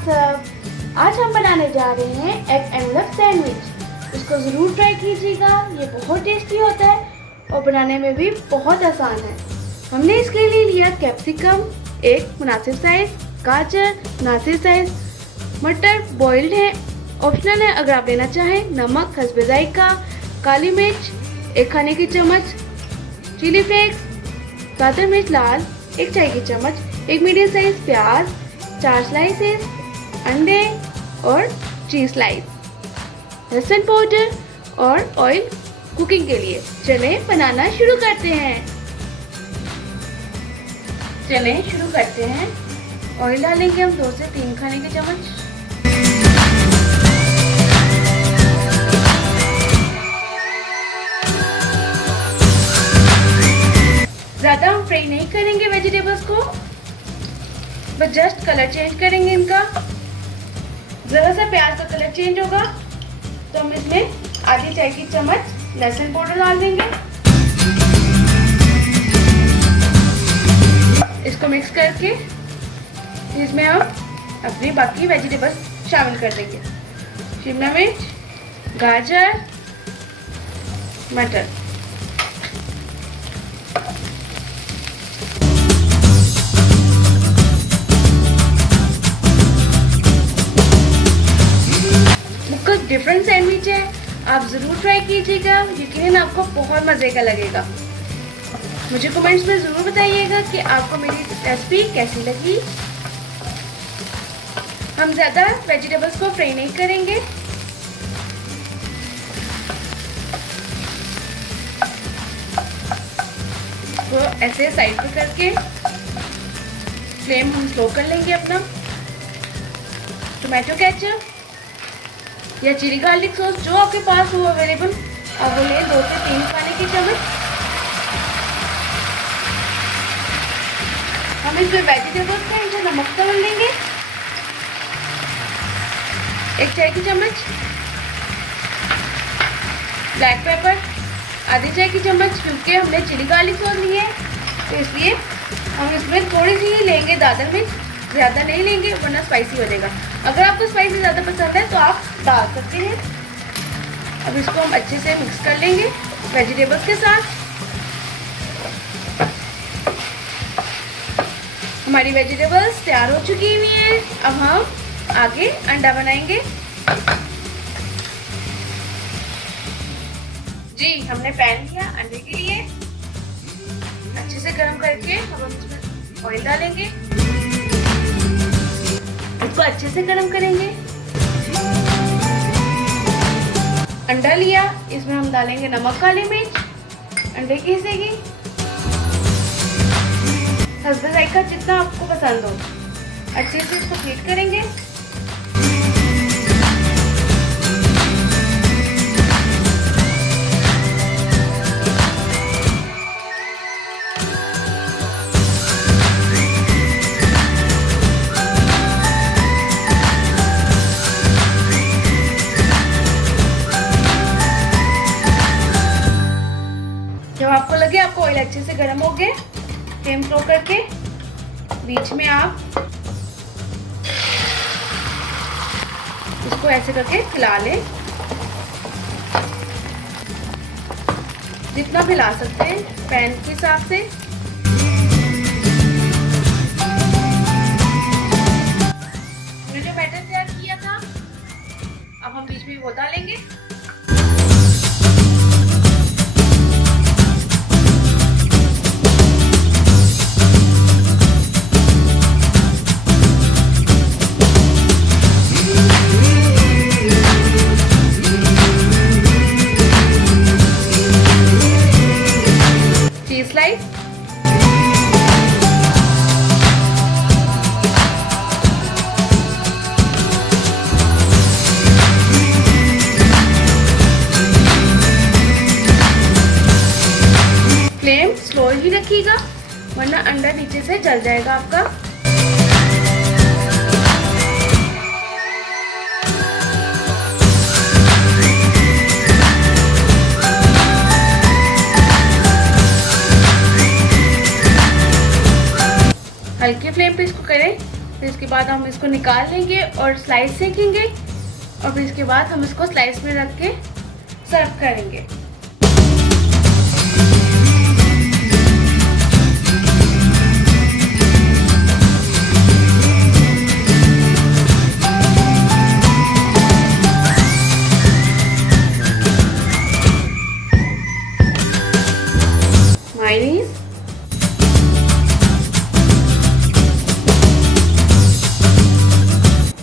सब। आज हम बनाने जा रहे हैं एग एनवेलप सैंडविच। इसको ज़रूर ट्राई कीजिएगा, ये बहुत टेस्टी होता है और बनाने में भी बहुत आसान है। हमने इसके लिए लिया कैप्सिकम एक मुनासिब साइज़, गाजर मुनासिब साइज़, मटर बॉइल्ड है, ऑप्शनल है अगर आप लेना चाहें, नमक हस्बे जायका, काली मिर्च 1 खाने की चम्मच, चिली फ्लेक्स, कातर मिर्च लाल 1 चाय की चम्मच, 1 मीडियम साइज प्याज, 4 स्लाइसेस, अंडे और चीज स्लाइस, लहसुन पाउडर और ऑयल कुकिंग के लिए। चलें बनाना शुरू करते हैं। ऑयल डालेंगे हम 2 से 3 खाने के चम्मच। ज़्यादा हम फ्राई नहीं करेंगे वेजिटेबल्स को, बस जस्ट कलर चेंज करेंगे इनका। ज़रा सा प्याज का कलर चेंज होगा तो हम इसमें आधी चाय की चम्मच लहसुन पाउडर डाल देंगे। इसको मिक्स करके इसमें हम अपनी बाकी वेजिटेबल्स शामिल कर देंगे। शिमला मिर्च, गाजर, मटर। डिफरेंट सैंडविच है, आप ज़रूर ट्राई कीजिएगा, यकीनन आपको बहुत मज़े का लगेगा। मुझे कमेंट्स में ज़रूर बताइएगा कि आपको मेरी रेसिपी कैसी लगी। हम ज़्यादा वेजिटेबल्स को फ्राई नहीं करेंगे। तो ऐसे साइड पे करके फ्लेम हम स्लो कर लेंगे अपना। टोमेटो केचप या चिली गार्लिक सॉस जो आपके पास हो अवेलेबल, आप वो लें 2 से 3 खाने की चम्मच। हम इसमें वेजिटेबल्स में इनसे नमक डाल लेंगे 1 चाय की चम्मच, ब्लैक पेपर आधी चाय की चम्मच, क्योंकि हमने चिली गार्लिक सॉस ली है तो इसलिए हम इसमें थोड़ी सी ही लेंगे दादर मिर्च, ज़्यादा नहीं लेंगे वरना स्पाइसी हो जाएगा। अगर आपको स्पाइसी ज़्यादा पसंद है तो आप डाल सकते हैं। अब इसको हम अच्छे से मिक्स कर लेंगे वेजिटेबल्स के साथ। हमारी वेजिटेबल्स तैयार हो चुकी हुई हैं। अब हम आगे अंडा बनाएंगे। जी, हमने पैन लिया अंडे के लिए, अच्छे से गर्म करके हम इसमें ऑयल डालेंगे, इसको अच्छे से गर्म करेंगे। अंडा लिया, इसमें हम डालेंगे नमक, काली मिर्च, अंडे की हिस्से की, हस्बे जायका जितना आपको पसंद हो। अच्छे से इसको बीट करेंगे। जब आपको लगे आपको ऑयल अच्छे से गर्म हो गए, फ्लेम स्लो करके बीच में आप इसको ऐसे करके फैला लें, जितना फैला सकते हैं पैन के हिसाब से। हमने जो बैटर तैयार किया था अब हम बीच में वो डालेंगे। स्लाइस, फ्लेम स्लो ही रखिएगा वरना अंडा नीचे से जल जाएगा आपका। हल्के फ्लेम पे इसको करें फिर इसके बाद हम इसको निकाल लेंगे और स्लाइस सेकेंगे और फिर इसके बाद हम इसको स्लाइस में रख के सर्व करेंगे। मायोनीज,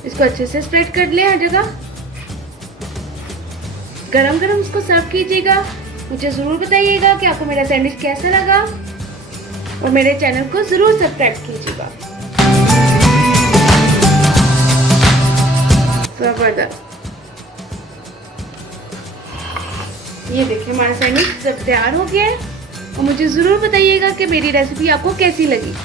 इसको अच्छे से स्प्रेड कर ले हर जगह। गरम गरम इसको सर्व कीजिएगा। मुझे ज़रूर बताइएगा कि आपको मेरा सैंडविच कैसा लगा और मेरे चैनल को ज़रूर सब्सक्राइब कीजिएगा। ज़बरदस्त। ये देखिए हमारा सैंडविच सब तैयार हो गया है और मुझे ज़रूर बताइएगा कि मेरी रेसिपी आपको कैसी लगी।